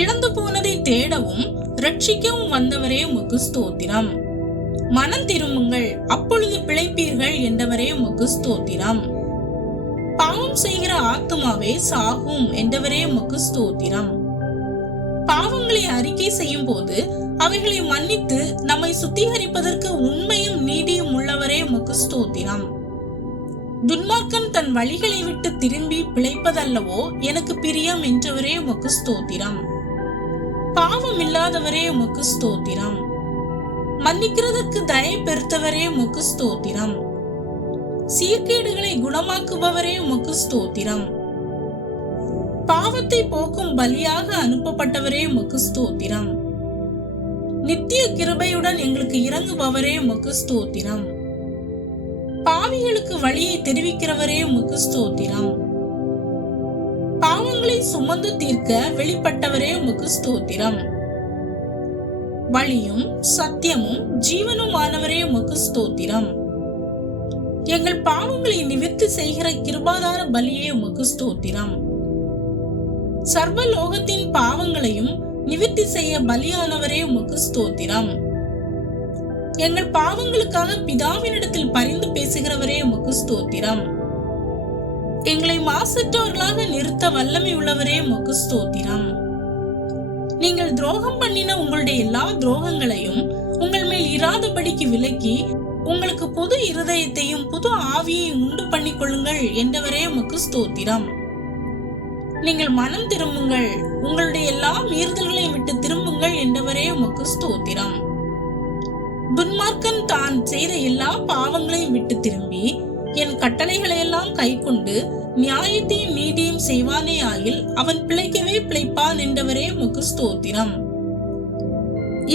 இழந்து போனதை தேடவும் ரட்சிக்கவும் வந்தவரே உமக்கு ஸ்தோத்திரம். மனம் திரும்புங்கள், அப்பொழுது பிழைப்பீர்கள் என்றவரே உமக்கு ஸ்தோத்திரம். பாவம் செய்கிற ஆத்துமாவே சாகும் என்றவரே உமக்கு ஸ்தோத்திரம். பாவங்களை அறிக்கை செய்யும் போது அவைகளை மன்னித்து நம்மை சுத்திகரிப்பதற்கு உண்மையும் நீதியும் உள்ளவரே உமக்கு ஸ்தோத்திரம். துன்மார்க்கன் தன் வழிகளை விட்டு திரும்பி பிழைப்பதல்லவோ எனக்கு பிரியம் என்றவரே உமக்கு ஸ்தோத்திரம். பாவம் இல்லாதவரே உமக்கு ஸ்தோத்திரம். மன்னிக்கிறதற்கு தயை பெருத்தவரே உமக்கு ஸ்தோத்திரம். சீர்கேடுகளை குணமாக்குபவரே உமக்கு ஸ்தோத்திரம். பாவத்தை போக்கும் பலியாக அனுப்பப்பட்டவரே உமக்கு ஸ்தோத்திரம். நித்திய கிருபையுடன் எங்களுக்கு இறங்குபவரே உமக்கு ஸ்தோத்திரம். பாவிகளுக்கு வழியை தெரிவிக்கிறவரே உமக்கு ஸ்தோத்திரம். பாவங்களை சுமந்து தீர்க்க வெளிப்பட்டவரே உமக்கு ஸ்தோத்திரம். வழியும் சத்தியமும் ஜீவனுமானவரே உமக்கு ஸ்தோத்திரம். எங்கள் பாவங்களை நிவர்த்தி செய்கிற கிருபாதார பலியே உமக்கு ஸ்தோத்திரம். சர்வலோகத்தின் பாவங்களையும் நிவர்த்தி செய்ய பலியானவரே உமக்கு ஸ்தோத்திரம். எங்கள் பாவங்களுக்காக பிதாவினிடத்தில் பரிந்து பேசுகிறவரே உமக்கு ஸ்தோத்திரம். எங்களை மாசற்றவர்களாக நிறுத்த வல்லமை உள்ளவரே உமக்கு ஸ்தோத்திரம். நீங்கள் துரோகம் பண்ணின உங்களுடைய எல்லா துரோகங்களையும் உங்கள் மேல் இராதபடிக்கு விலக்கி உங்களுக்கு புது இருதயத்தையும் புது ஆவியை உண்டு பண்ணிக் கொள்ளுங்கள் என்றவரே உமக்கு ஸ்தோத்திரம். நீங்கள் மனம் திரும்புங்கள், உங்களுடைய எல்லா மீறுதல்களை விட்டு திரும்புங்கள் என்றவரே உமக்கு ஸ்தோத்திரம். துன்மார்க்கன் தான் செய்த எல்லா பாவங்களையும் விட்டு திரும்பி என் கட்டளைகளை எல்லாம் கை கொண்டு நியாயத்தையும் நீதியும் செய்வானே ஆயில் அவன் பிழைக்கவே பிழைப்பான் என்றவரே உமக்கு ஸ்தோத்திரம்.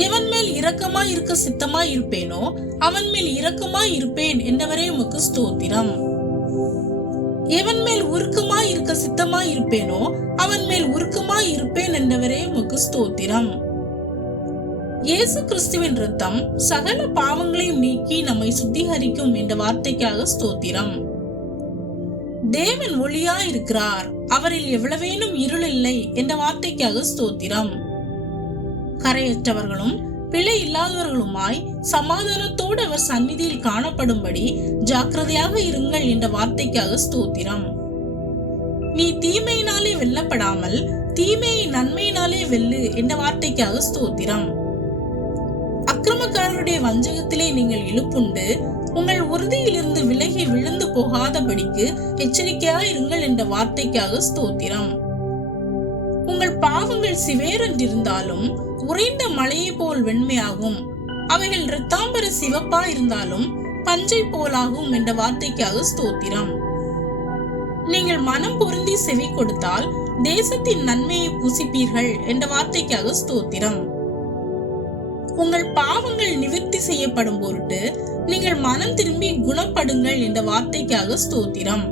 எவன் மேல் இரக்கமாய் இருக்க சித்தமாய் இருப்பேனோ அவன் மேல் இரக்கமாய் இருப்பேன் என்றவரே உமக்கு ஸ்தோத்திரம். எவன் மேல் உருக்கமாய் இருக்க சித்தமாய் இருப்பேனோ அவன் மேல் உருக்கமாய் இருப்பேன் என்றவரே உமக்கு ஸ்தோத்திரம். இயேசு கிறிஸ்துவின் இரத்தம் சகல பாவங்களையும் நீக்கி நம்மை சுத்திகரிக்கும் என்ற வார்த்தைக்காக ஸ்தோத்திரம். தேவன் ஒளியாய் இருக்கிறார், அவரில் எவ்வளவேனும் இருள் இல்லை என்ற வார்த்தைக்காக ஸ்தோத்திரம். கரையற்றவர்களும் பிழை இல்லாதவர்களுமாய் சமாதானத்தோடு அவர் சந்நிதியில் காணப்படும்படி ஜாக்கிரதையாக இருங்கள் என்ற வார்த்தைக்காக ஸ்தோத்திரம். நீ தீமையினாலே வெல்லப்படாமல் தீமையை நன்மையினாலே வெல்லு என்ற வார்த்தைக்காக ஸ்தோத்திரம். அக்கிரமக்காரருடைய வஞ்சகத்திலே நீங்கள் இழுப்புண்டு உங்கள் உறுதியிலிருந்து விலகி விழுந்து போகாதபடிக்கு எச்சரிக்கையாயிருங்கள் என்ற வார்த்தைக்காக ஸ்தோத்திரம். உங்கள் பாவங்கள் சிவேரென்றிருந்தாலும் உறைந்த மலையை போல் வெண்மையாகும், அவைகள் இரத்தாம்பர சிவப்பா இருந்தாலும் பஞ்சை போலாகும் என்ற வார்த்தைக்காக ஸ்தோத்திரம். நீங்கள் மனம் பொருந்தி செவி கொடுத்தால் தேசத்தின் நன்மையை புசிப்பீர்கள் என்ற வார்த்தைக்காக ஸ்தோத்திரம். உங்கள் பாவங்கள் நிவர்த்தி செய்யப்படும் பொருட்டு நீங்கள் மனம் திரும்பி குணப்படுங்கள் என்ற வார்த்தைக்காக ஸ்தோத்திரம்.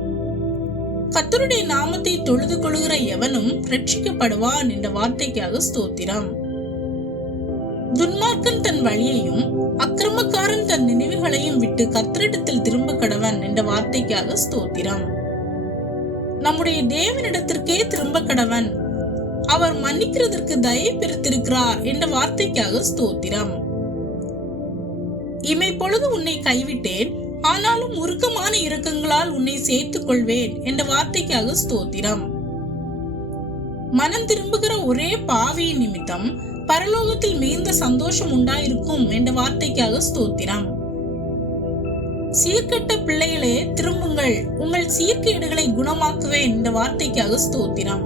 கர்த்தருடைய நாமத்தை தொழுது கொள்கிற எவனும் ரட்சிக்கப்படுவான் என்ற வார்த்தைக்காக ஸ்தோத்திரம். துன்மார்க்கன் தன் வழியையும் அக்கிரமக்காரன் தன் நினைவுகளையும் விட்டு கர்த்தரிடத்தில் திரும்ப கடவன் என்ற வார்த்தைக்காக ஸ்தோத்திரம். நம்முடைய தேவனிடத்திற்கே திரும்ப கடவன், அவர் மன்னிக்கிறதற்கு தயை பெருத்திருக்கிறார் என்ற வார்த்தைக்காக ஸ்தோத்திரம். இமை பொழுது உன்னை கைவிட்டேன், ஆனாலும் உருக்கமான இரக்கங்களால் உன்னை சேர்த்துக் கொள்வேன் என்ற வார்த்தைக்காக ஸ்தோத்திரம். மனம் திரும்புகிற ஒரே பாவியின் நிமித்தம் பரலோகத்தில் மிகுந்த சந்தோஷம் உண்டாயிருக்கும் என்ற வார்த்தைக்காக ஸ்தோத்திரம். சீர்கெட்ட பிள்ளைகளே திரும்புங்கள், உங்கள் சீர்கேடுகளை குணமாக்குவேன் என்ற வார்த்தைக்காக ஸ்தோத்திரம்.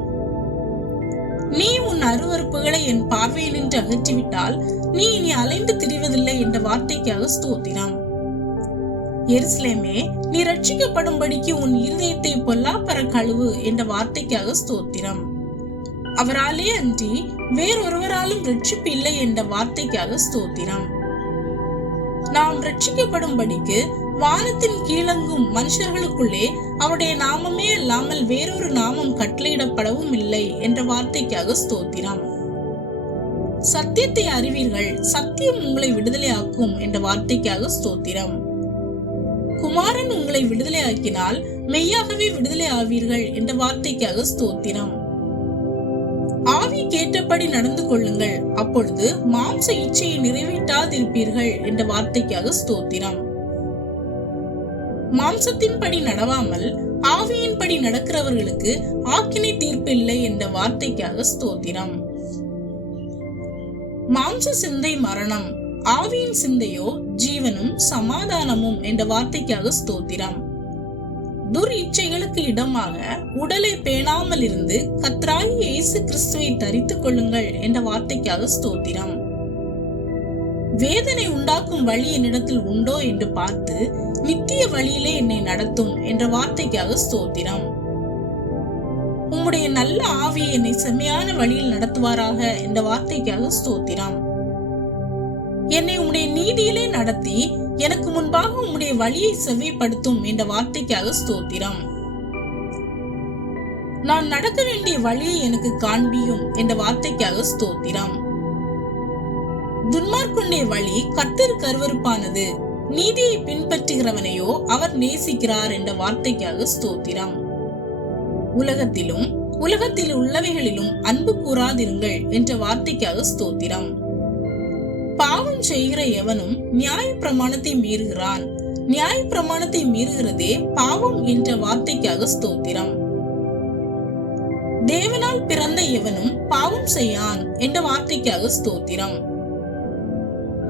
நீ உன் அருவருப்புகளை என் பார்வையில் நின்று அகற்றிவிட்டால் நீ இனி அலைந்து திரிவதில்லை என்ற வார்த்தைக்காக ஸ்தோத்திரம். எருசலேமே, நீ ரட்சிக்கப்படும்படிக்கு உன் இருதயத்தை பொல்லாப்பற கழுவு என்ற வார்த்தைக்காக ஸ்தோத்திரம். அவராலே அன்றி வேறொருவராலும் ரட்சிப்பு இல்லை என்ற வார்த்தைக்காக ஸ்தோத்திரம். நாம் ரட்சிக்கப்படும்படிக்கு வானத்தின் கீழங்கும் மனுஷர்களுக்குள்ளே அவருடைய நாமமே அல்லாமல் வேறொரு நாமம் கட்டளையிடப்படவும் இல்லை என்ற வார்த்தைக்காக ஸ்தோத்திரம். சத்தியத்தை அறிவீர்கள், சத்தியம் உங்களை விடுதலையாக்கும் என்ற வார்த்தைக்காக ஸ்தோத்திரம். குமாரன் உங்களை விடுதலையாக்கினால் மெய்யாகவே விடுதலை ஆவீர்கள் என்ற வார்த்தைக்காக ஸ்தோத்திரம். ஆவிக்கேற்றபடி நடந்து கொள்ளுங்கள், அப்பொழுது மாம்ச இச்சையை நிறைவேற்றாதிருப்பீர்கள் என்ற வார்த்தைக்காக ஸ்தோத்திரம். மாம்சத்தின்படி நடவாமல் ஆவியின்படி நடக்கிறவர்களுக்கு ஆக்கினை தீர்ப்பு இல்லை என்ற வார்த்தைக்காக ஸ்தோத்திரம். மாம்ச சிந்தை மரணம், ஆவியின் சிந்தையோ ஜீவனும் சமாதானமும் என்ற வார்த்தைக்காக ஸ்தோத்திரம். துர் இச்சைகளுக்கு இடமாக உடலை பேணாமல் இருந்து கர்த்தராகிய இயேசு கிறிஸ்துவை தரித்துக் கொள்ளுங்கள் என்ற வார்த்தைக்காக ஸ்தோத்திரம். வேதனை உண்டாக்கும் வழி என்னிடத்தில் உண்டோ என்று பார்த்து நித்திய வழியிலே என்னை நடத்தும் என்ற வார்த்தைக்காக ஸ்தோத்திரம். உம்முடைய நல்ல ஆவி என்னை செம்மையான வழியில் நடத்துவாராக என்ற வார்த்தைக்காக ஸ்தோத்திரம். என்னை உம்முடைய நீதியிலே நடத்தி எனக்கு முன்பாக உம்முடைய வழியை செவ்வைப்படுத்தும் என்ற வார்த்தைக்காக ஸ்தோத்திரம். நான் நடக்க வேண்டிய வழியை எனக்கு காண்பியும் என்ற வார்த்தைக்காக ஸ்தோத்திரம். துன்மார்க்குடைய வழி கர்த்தருக்கு அருவருப்பானது, நீதியை பின்பற்றுகிறவனையோ அவர் நேசிக்கிறார் என்ற வார்த்தைக்காக ஸ்தோத்திரம். உலகத்திலும் உலகத்தில் உள்ளவைகளிலும் அன்பு கூறாதிருங்கள் என்ற வார்த்தைக்காக ஸ்தோத்திரம். பாவம் செய்கிற எவனும் நியாய பிரமாணத்தை மீறுகிறான், நியாய பிரமாணத்தை மீறுகிறதே பாவம் என்ற வார்த்தைக்காக ஸ்தோத்திரம். தேவனால் பிறந்த எவனும் பாவம் செய்யான் என்ற வார்த்தைக்காக ஸ்தோத்திரம்.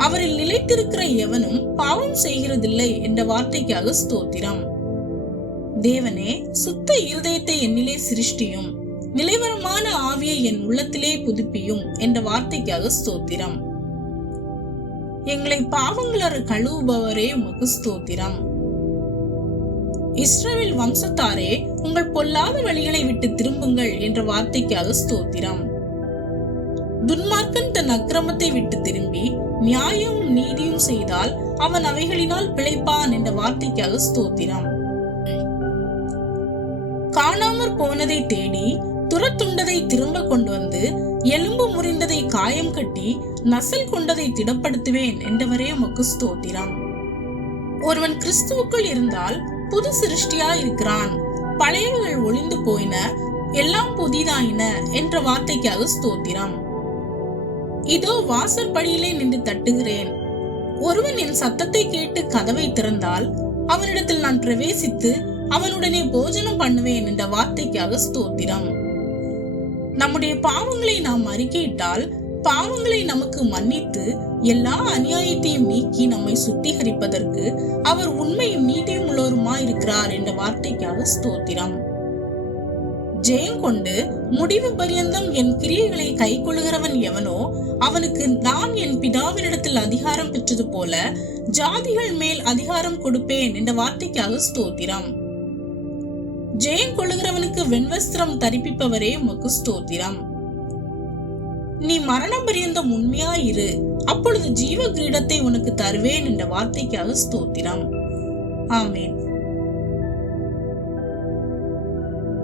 அவரில் நிலைத்திருக்கிற எவனும் பாவம் செய்கிறதில்லை என்ற வார்த்தைக்காக ஸ்தோத்திரம். தேவனே, சுத்த இருதயத்தை என்னிலே சிருஷ்டியும், நிலைவரமான ஆவியை என் உள்ளத்திலே புதுப்பியும் என்ற வார்த்தைக்காக ஸ்தோத்திரம். எங்களை பாவங்களற கழுவுபவரே உமக்கு ஸ்தோத்திரம். இஸ்ரவேல் வம்சத்தாரே, உங்கள் பொல்லாத வழிகளை விட்டு திரும்புங்கள் என்ற வார்த்தைக்காக ஸ்தோத்திரம். துன்மார்க்கன் தன் அக்கிரமத்தை விட்டு திரும்பி நியாயமும் நீதியும் செய்தால் அவன் அவைகளினால் பிழைப்பான் என்ற வார்த்தைக்காக ஸ்தோத்திரம். காணாமற் போனதை தேடி துரத்துண்டதை திரும்ப கொண்டு வந்து எலும்பு முறிந்ததை காயம் கட்டி நசல் கொண்டதை திடப்படுத்துவேன் என்றவரே உமக்கு ஸ்தோத்திரம். ஒருவன் கிறிஸ்துவுக்குள் இருந்தால் புது சிருஷ்டியா இருக்கிறான், பழையவைகள் ஒளிந்து போயின, எல்லாம் புதிதாயின என்ற வார்த்தைக்காக ஸ்தோத்திரம். இதோ வாசற்படியிலே நின்று தட்டுகிறேன், ஒருவன் என் சத்தத்தை கேட்டு கதவை திறந்தால் அவனிடத்தில் நான் பிரவேசித்து அவனுடனே போஜனம் பண்ணுவேன் என்ற வார்த்தைக்காக ஸ்தோத்திரம். நம்முடைய பாவங்களை நாம் அறிக்கையிட்டால் பாவங்களை நமக்கு மன்னித்து எல்லா அநியாயத்தையும் நீக்கி நம்மை சுத்திகரிப்பதற்கு அவர் உண்மையும் நீதியும் உள்ளவருமாயிருக்கிறார் என்ற வார்த்தைக்காக ஸ்தோத்திரம். ஜெயம் கொண்டு முடிவு பரியந்தம் என் கிரியைகளை கை கொள்ளுகிறவன் எவனோ அவனுக்கு நான் என் பிதாவினிடத்தில் அதிகாரம் பெற்றது போல ஜாதிகள் மேல் அதிகாரம் கொடுப்பேன் என்ற வார்த்தைக்காக ஸ்தோத்திரம். ஜெயம் கொள்ளுகிறவனுக்கு வெண்வஸ்திரம் தரிப்பிப்பவரே உமக்கு ஸ்தோத்திரம். நீ மரண பரியந்தம் உண்மையாயிரு, அப்பொழுது ஜீவ கிரீடத்தை உனக்கு தருவேன் என்ற வார்த்தைக்காக ஸ்தோத்திரம். ஆமேன்.